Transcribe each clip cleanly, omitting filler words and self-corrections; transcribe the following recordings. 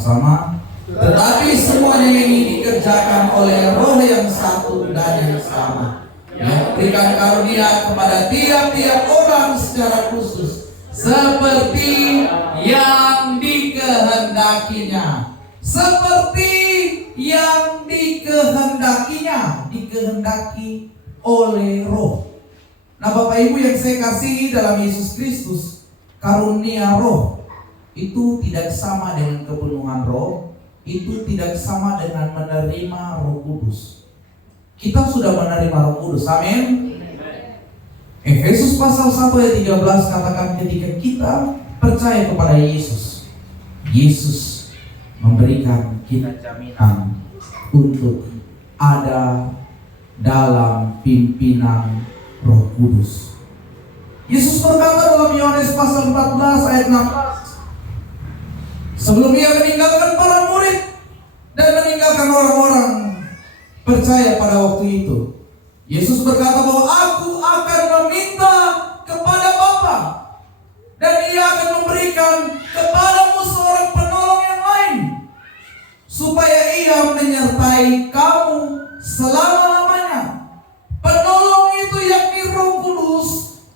bersama-sama. Tetapi semuanya ini dikerjakan oleh Roh yang satu dan yang sama, yang memberikan karunia kepada tiap-tiap orang secara khusus, seperti yang dikehendakinya. Seperti yang dikehendakinya, dikehendaki oleh Roh. Nah, Bapak Ibu yang saya kasihi dalam Yesus Kristus, karunia Roh itu tidak sama dengan kepenuhan Roh, itu tidak sama dengan menerima Roh Kudus. Kita sudah menerima Roh Kudus, amin. Efesus pasal 1 ayat 13 katakan ketika kita percaya kepada Yesus, Yesus memberikan kita jaminan untuk ada dalam pimpinan Roh Kudus. Yesus berkata dalam Yohanes pasal 14 ayat 16, sebelum ia meninggalkan para murid dan meninggalkan orang-orang percaya pada waktu itu, Yesus berkata bahwa aku akan meminta kepada Bapa dan ia akan memberikan kepadamu seorang penolong yang lain, supaya ia menyertai kamu selama-lamanya. Penolong itu yakni Roh Kudus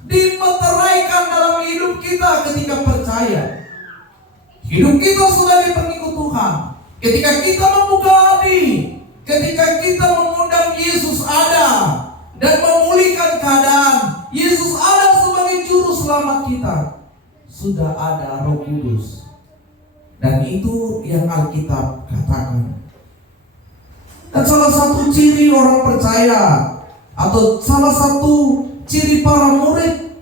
dimeteraikan dalam hidup kita ketika percaya. Hidup kita sebagai pengikut Tuhan, ketika kita membuka hati, ketika kita mengundang Yesus ada dan memulihkan keadaan, Yesus ada sebagai juru selamat kita, sudah ada Roh Kudus. Dan itu yang Alkitab katakan. Dan salah satu ciri orang percaya, atau salah satu ciri para murid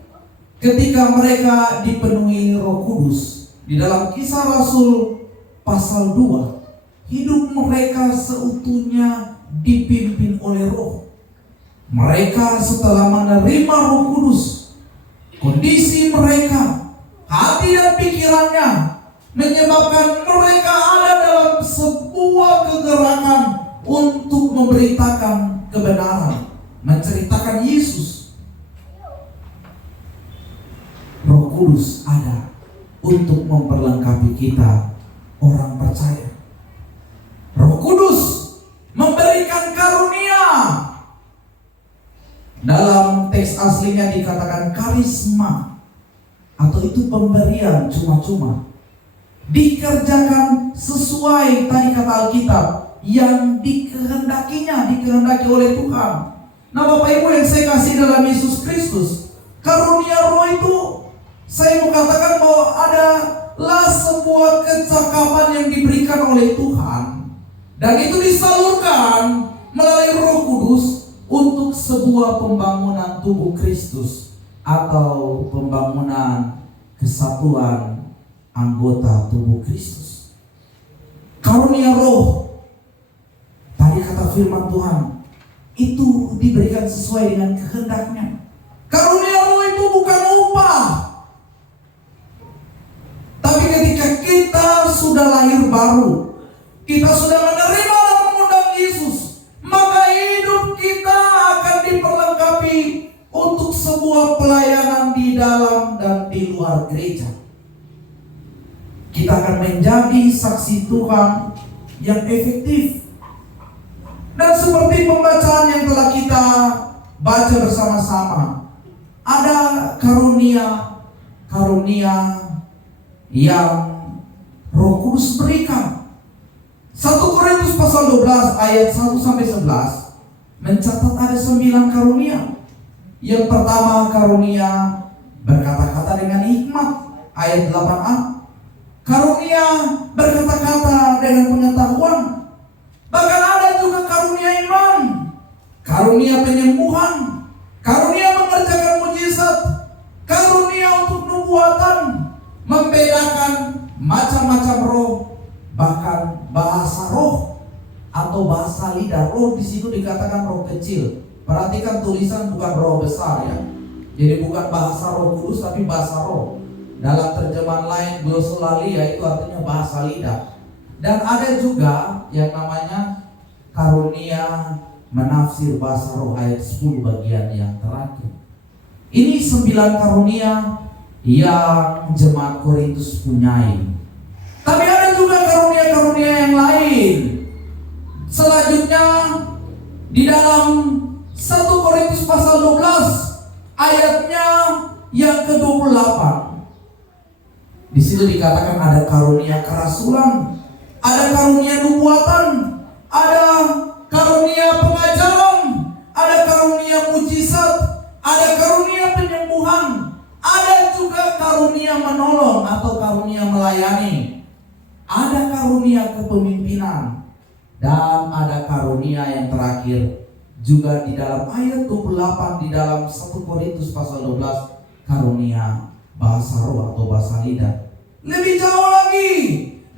ketika mereka dipenuhi Roh Kudus, di dalam Kisah Rasul pasal 2, hidup mereka seutuhnya dipimpin oleh Roh. Mereka setelah menerima Roh Kudus, kondisi mereka, hati dan pikirannya menyebabkan mereka ada dalam sebuah kegerakan untuk memberitakan kebenaran, menceritakan Yesus. Roh Kudus ada untuk memperlengkapi kita, orang percaya. Roh Kudus memberikan karunia. Dalam teks aslinya dikatakan karisma, atau itu pemberian cuma-cuma. Dikerjakan sesuai tadi kata Alkitab, yang dikehendakinya, dikehendaki oleh Tuhan. Nah, Bapak Ibu yang saya kasih dalam Yesus Kristus, karunia Roh itu, saya mau katakan bahwa adalah sebuah kecakapan yang diberikan oleh Tuhan, dan itu disalurkan melalui Roh Kudus untuk sebuah pembangunan tubuh Kristus, atau pembangunan kesatuan anggota tubuh Kristus. Karunia Roh, tadi kata firman Tuhan, itu diberikan sesuai dengan kehendaknya. Karunia Roh itu bukan upah. Tapi ketika kita sudah lahir baru, kita sudah menerima dan mengundang Yesus, maka hidup kita akan diperlengkapi untuk sebuah pelayanan di dalam dan di luar gereja. Kita akan menjadi saksi Tuhan yang efektif. Dan seperti pembacaan yang telah kita baca bersama-sama, ada karunia yang Roh Kudus berikan. 1 Korintus pasal 12 ayat 1 sampai 11 mencatat ada 9 karunia. Yang pertama, karunia berkata-kata dengan hikmat, ayat 8a. Karunia berkata-kata dengan pengetahuan. Bahkan ada juga karunia iman, karunia penyembuhan, karunia mengerjakan mujizat, karunia untuk nubuatan, membedakan macam-macam roh, bahkan bahasa roh atau bahasa lidah. Roh di situ dikatakan roh kecil. Perhatikan tulisan, bukan roh besar ya. Jadi bukan bahasa Roh Kudus tapi bahasa roh. Dalam terjemahan lain glossolalia itu artinya bahasa lidah. Dan ada juga yang namanya karunia menafsir bahasa roh, ayat 10 bagian yang terakhir. Ini 9 karunia yang jemaat Korintus punyai. Tapi ada juga karunia 28, di situ dikatakan ada karunia kerasulan, ada karunia nubuatan, ada karunia pengajaran, ada karunia mujizat, ada karunia penyembuhan, ada juga karunia menolong atau karunia melayani, ada karunia kepemimpinan, dan ada karunia yang terakhir juga di dalam ayat 28 di dalam 1 Korintus pasal 12, karunia bahasa roh atau bahasa lidah. Lebih jauh lagi,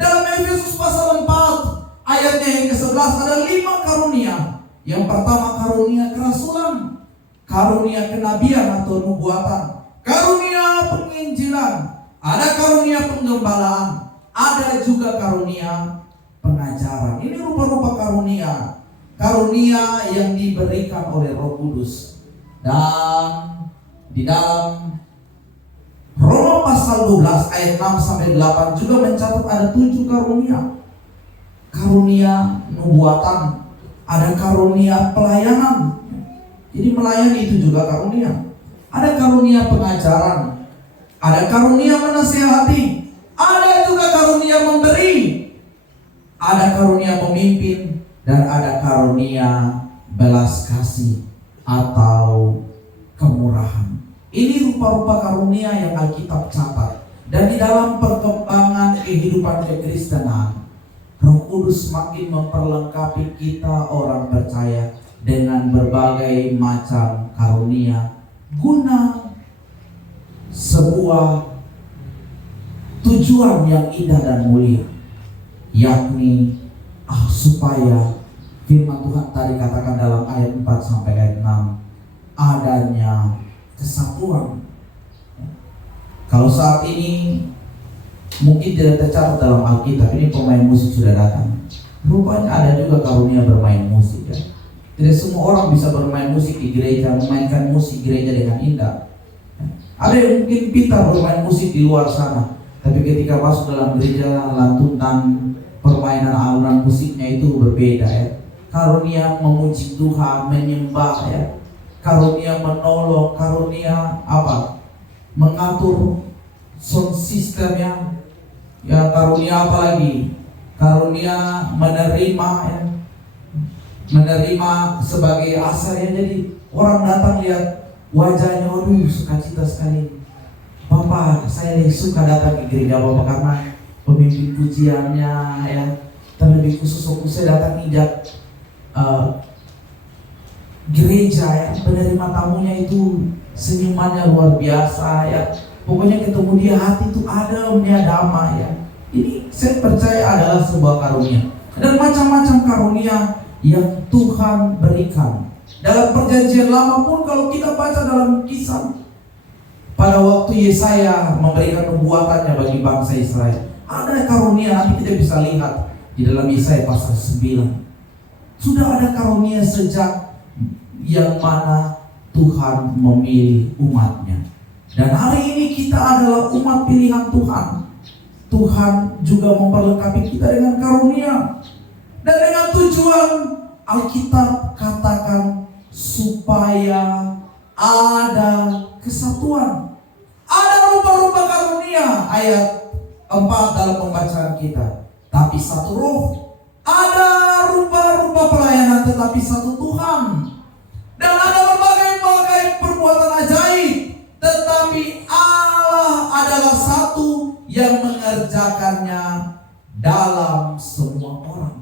dalam Efesus pasal 4 ayatnya yang ke-11 ada 5 karunia. Yang pertama karunia kerasulan, karunia kenabian atau nubuatan, karunia penginjilan, ada karunia penggembalaan, ada juga karunia pengajaran. Ini rupa-rupa karunia yang diberikan oleh Roh Kudus. Dan di dalam Roma pasal 12 ayat 6 sampai 8 juga mencatat ada 7 karunia. Karunia nubuatan, ada karunia pelayanan. Jadi melayani itu juga karunia. Ada karunia pengajaran, ada karunia menasihati, ada juga karunia memberi, ada karunia memimpin, dan ada karunia belas kasih atau kemurahan. Ini rupa-rupa karunia yang Alkitab catat. Dan di dalam perkembangan kehidupan kekristenan, Roh Kudus semakin memperlengkapi kita orang percaya dengan berbagai macam karunia guna sebuah tujuan yang indah dan mulia, yakni supaya firman Tuhan tadi katakan dalam ayat 4 sampai ayat 6, adanya kesatuan. Kalau saat ini mungkin tidak tercatat dalam Alkitab, ini pemain musik sudah datang. Rupanya ada juga karunia bermain musik ya. Tidak semua orang bisa bermain musik di gereja, memainkan musik gereja dengan indah. Ada yang mungkin pintar bermain musik di luar sana, tapi ketika masuk dalam gereja, lantunan permainan alunan musiknya itu berbeda ya. Karunia memuji Tuhan, menyembah ya. Karunia menolong, karunia apa? Mengatur sound systemnya. Ya, karunia apa lagi? Karunia menerima ya. Menerima sebagai asal ya. Jadi orang datang lihat wajahnya, waduh sukacita sekali. Bapak, saya suka datang ke gereja Bapak karena pemimpin pujiannya ya, terlebih khusus waktu saya datang ijab gereja ya, penerima tamunya itu senyumannya luar biasa ya. Pokoknya ketemu dia hati itu ademnya, damai ya. Ini saya percaya adalah sebuah karunia. Dan macam-macam karunia yang Tuhan berikan. Dalam perjanjian lama pun kalau kita baca dalam Kisah, pada waktu Yesaya memberikan nubuatannya bagi bangsa Israel, ada karunia, nanti kita bisa lihat di dalam Yesaya pasal 9. Sudah ada karunia sejak yang mana Tuhan memilih umatnya. Dan hari ini kita adalah umat pilihan Tuhan. Tuhan juga memperlengkapi kita dengan karunia. Dan dengan tujuan Alkitab katakan supaya ada kesatuan. Ada rupa-rupa karunia ayat 4 dalam pembacaan kita. Tapi satu roh. Ada rupa-rupa pelayanan tetapi satu Tuhan. Dan ada berbagai-bagai perbuatan ajaib, tetapi Allah adalah satu yang mengerjakannya dalam semua orang.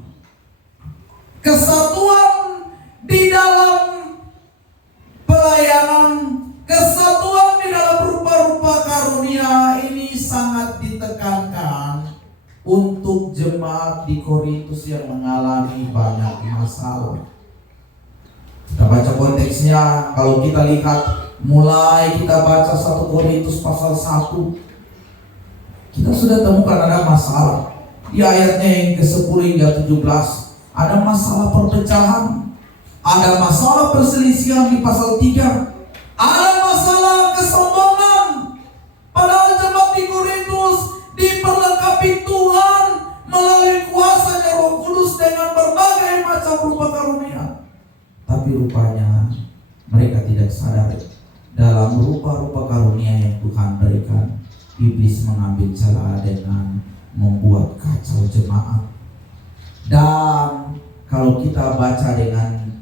Kesatuan di dalam pelayanan, kesatuan di dalam rupa-rupa karunia ini sangat ditekankan untuk jemaat di Korintus yang mengalami banyak masalah. Kita baca konteksnya, kalau kita lihat mulai kita baca 1 Korintus pasal 1, kita sudah temukan ada masalah. Di ayatnya yang ke-10 hingga 17, ada masalah perpecahan, ada masalah perselisihan di pasal 3, ada masalah kesombongan. Padahal jemaat di Korintus diperlengkapi Tuhan melalui kuasanya Roh Kudus dengan berbagai macam rupa karunia. Tapi rupanya mereka tidak sadar dalam rupa-rupa karunia yang Tuhan berikan, iblis mengambil celah dengan membuat kacau jemaat. Dan kalau kita baca dengan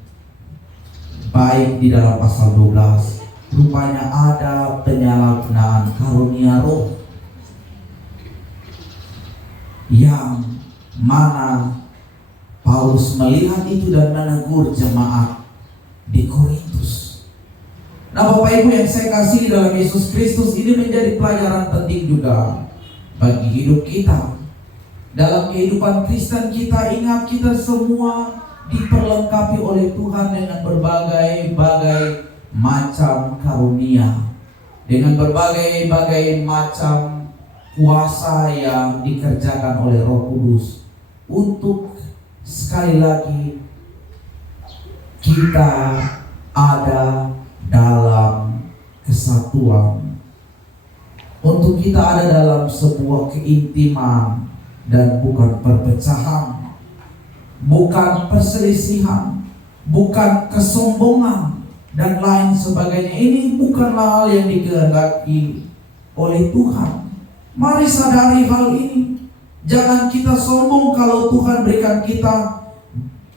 baik di dalam pasal 12, rupanya ada penyalahgunaan karunia roh yang mana Paulus melihat itu dan menegur jemaat di Korintus. Nah, Bapak Ibu yang saya kasih dalam Yesus Kristus, ini menjadi pelajaran penting juga bagi hidup kita. Dalam kehidupan Kristen kita, ingat kita semua diperlengkapi oleh Tuhan dengan berbagai-bagai macam karunia, dengan berbagai-bagai macam kuasa yang dikerjakan oleh Roh Kudus untuk sekali lagi kita ada dalam kesatuan, untuk kita ada dalam sebuah keintiman dan bukan perpecahan, bukan perselisihan, bukan kesombongan dan lain sebagainya. Ini bukanlah hal yang dikehendaki oleh Tuhan. Mari sadari hal ini. Jangan kita sombong kalau Tuhan berikan kita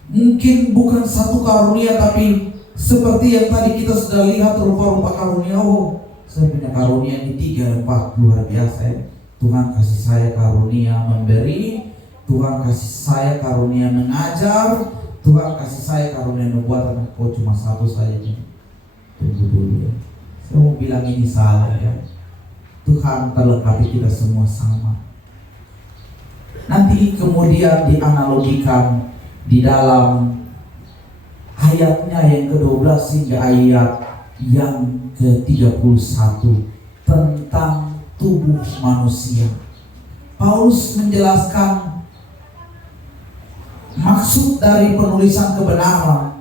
mungkin bukan satu karunia, tapi seperti yang tadi kita sudah lihat rupa-rupa karunia. Oh, saya punya karunia ini 3, 4, luar biasa ya. Tuhan kasih saya karunia memberi, Tuhan kasih saya karunia mengajar, Tuhan kasih saya karunia membuat anak. Oh, cuma satu saja nih. Tunggu dulu ya. Saya mau bilang ini salah ya. Tuhan terlengkapi kita semua sama. Nanti kemudian dianalogikan di dalam ayatnya yang ke-12 hingga ayat yang ke-31 tentang tubuh manusia. Paulus menjelaskan maksud dari penulisan kebenaran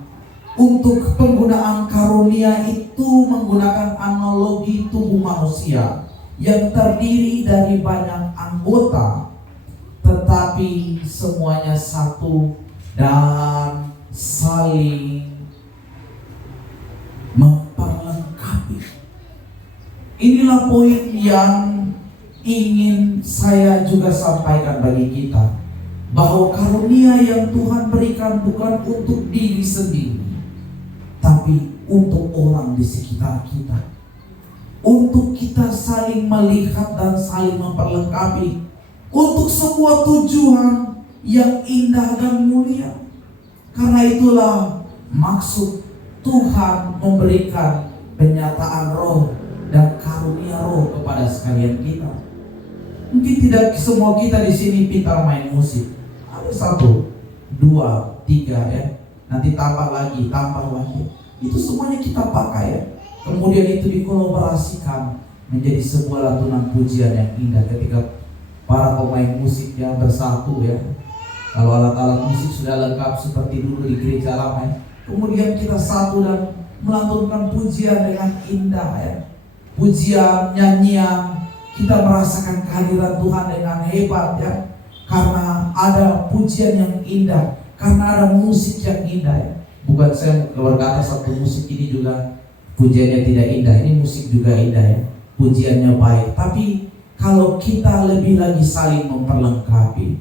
untuk penggunaan karunia itu menggunakan analogi tubuh manusia yang terdiri dari banyak anggota, tetapi semuanya satu dan saling memperlengkapi. Inilah poin yang ingin saya juga sampaikan bagi kita, bahwa karunia yang Tuhan berikan bukan untuk diri sendiri, tapi untuk orang di sekitar kita, untuk kita saling melihat dan saling memperlengkapi, untuk sebuah tujuan yang indah dan mulia. Karena itulah maksud Tuhan memberikan penyataan roh dan karunia roh kepada sekalian kita. Mungkin tidak semua kita di sini pintar main musik. Ada 1, 2, 3 ya. Nanti tambah lagi. Itu semuanya kita pakai ya. Kemudian itu dikolaborasikan menjadi sebuah lantunan pujian yang indah ketika para pemain musik yang bersatu ya. Kalau alat-alat musik sudah lengkap seperti dulu di gereja lama ya, kemudian kita satu dan melantunkan pujian dengan indah ya. Pujian, nyanyian, kita merasakan kehadiran Tuhan dengan hebat ya. Karena ada pujian yang indah, karena ada musik yang indah ya. Bukan saya berkata satu musik ini juga pujiannya tidak indah, ini musik juga indah ya, pujiannya baik. Tapi kalau kita lebih lagi saling memperlengkapi,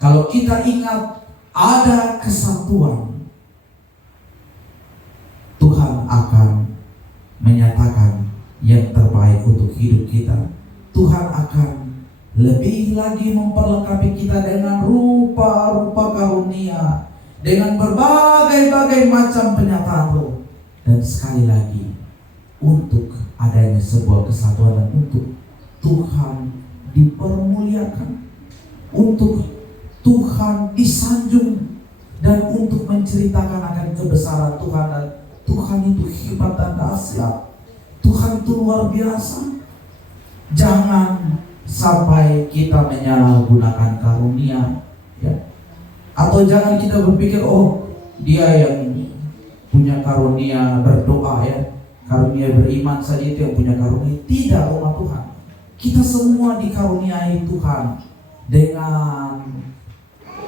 kalau kita ingat ada kesatuan, Tuhan akan menyatakan yang terbaik untuk hidup kita. Tuhan akan lebih lagi memperlengkapi kita dengan rupa-rupa karunia, dengan berbagai-bagai macam penyataan roh. Dan sekali lagi, untuk adanya sebuah kesatuan dan untuk Tuhan dipermuliakan, untuk Tuhan disanjung, dan untuk menceritakan akan kebesaran Tuhan. Dan Tuhan itu hebat dan dahsyat, Tuhan itu luar biasa. Jangan sampai kita menyalahgunakan karunia ya. Atau jangan kita berpikir, oh dia yang punya karunia berdoa ya, karunia beriman saja itu yang punya karunia. Tidak, umat Tuhan, kita semua dikaruniai Tuhan dengan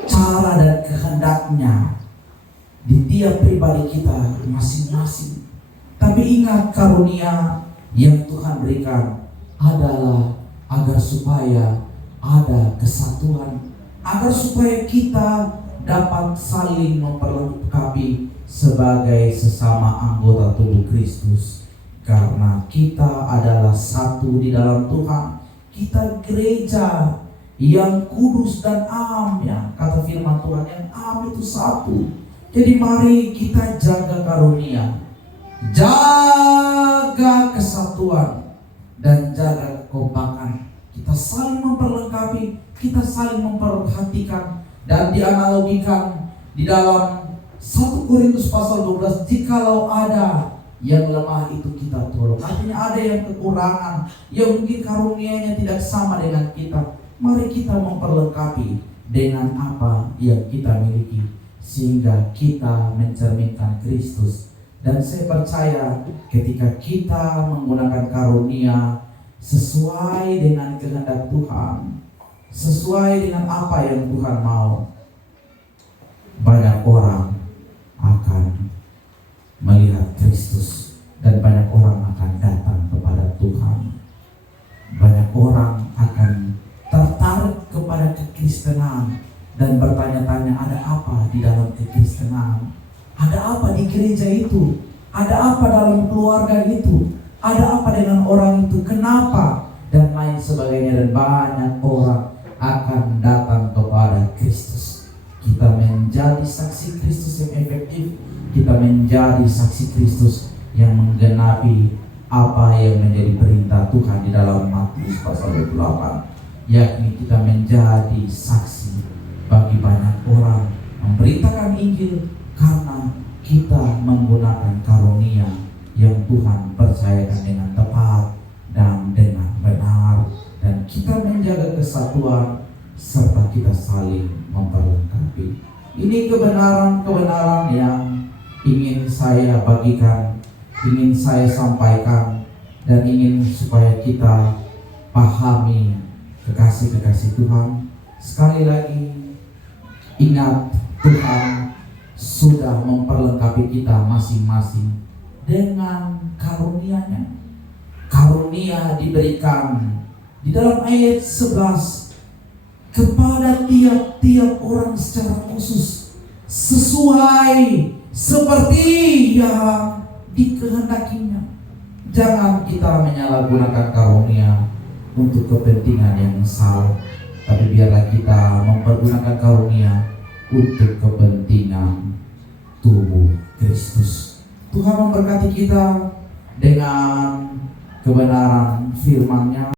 cara dan kehendaknya di tiap pribadi kita masing-masing. Tapi ingat, karunia yang Tuhan berikan adalah agar supaya ada kesatuan, agar supaya kita dapat saling memperlengkapi sebagai sesama anggota tubuh Kristus. Karena kita adalah satu di dalam Tuhan. Kita gereja yang kudus dan am, ya, kata firman Tuhan, yang am itu satu. Jadi mari kita jaga karunia, jaga kesatuan, dan jaga kekompakan. Kita saling memperlengkapi, kita saling memperhatikan, dan dianalogikan di dalam 1 Korintus pasal 12, jikalau ada yang lemah itu kita tolong. Artinya ada yang kekurangan, yang mungkin karunianya tidak sama dengan kita. Mari kita memperlengkapi dengan apa yang kita miliki, sehingga kita mencerminkan Kristus. Dan saya percaya ketika kita menggunakan karunia sesuai dengan kehendak Tuhan, sesuai dengan apa yang Tuhan mau, banyak orang akan melihat Kristus dan banyak orang akan datang kepada Tuhan. Banyak orang akan tertarik kepada kekristenan dan bertanya-tanya, ada apa di dalam kekristenan? Ada apa di gereja itu? Ada apa dalam keluarga itu? Ada apa dengan orang itu? Kenapa? Dan lain sebagainya. Dan banyak orang akan datang kepada Kristus. Kita menjadi saksi Kristus yang efektif. Kita menjadi saksi Kristus yang menggenapi apa yang menjadi perintah Tuhan di dalam Matius pasal 28, yakni kita menjadi saksi bagi banyak orang, memberitakan Injil, karena kita menggunakan karunia yang Tuhan percayakan dengan tepat dan dengan benar, dan kita menjaga kesatuan serta kita saling memperlengkapi. Ini kebenaran-kebenaran yang ingin saya bagikan, ingin saya sampaikan, dan ingin supaya kita pahami, kekasih-kekasih Tuhan. Sekali lagi, ingat, Tuhan sudah memperlengkapi kita masing-masing dengan karunia-Nya. Karunia diberikan di dalam ayat 11 kepada tiap-tiap orang secara khusus, sesuai seperti yang dikehendakinya. Jangan kita menyalahgunakan karunia untuk kepentingan yang salah, tapi biarlah kita mempergunakan karunia untuk kepentingan tubuh Kristus. Tuhan memberkati kita dengan kebenaran firman-Nya.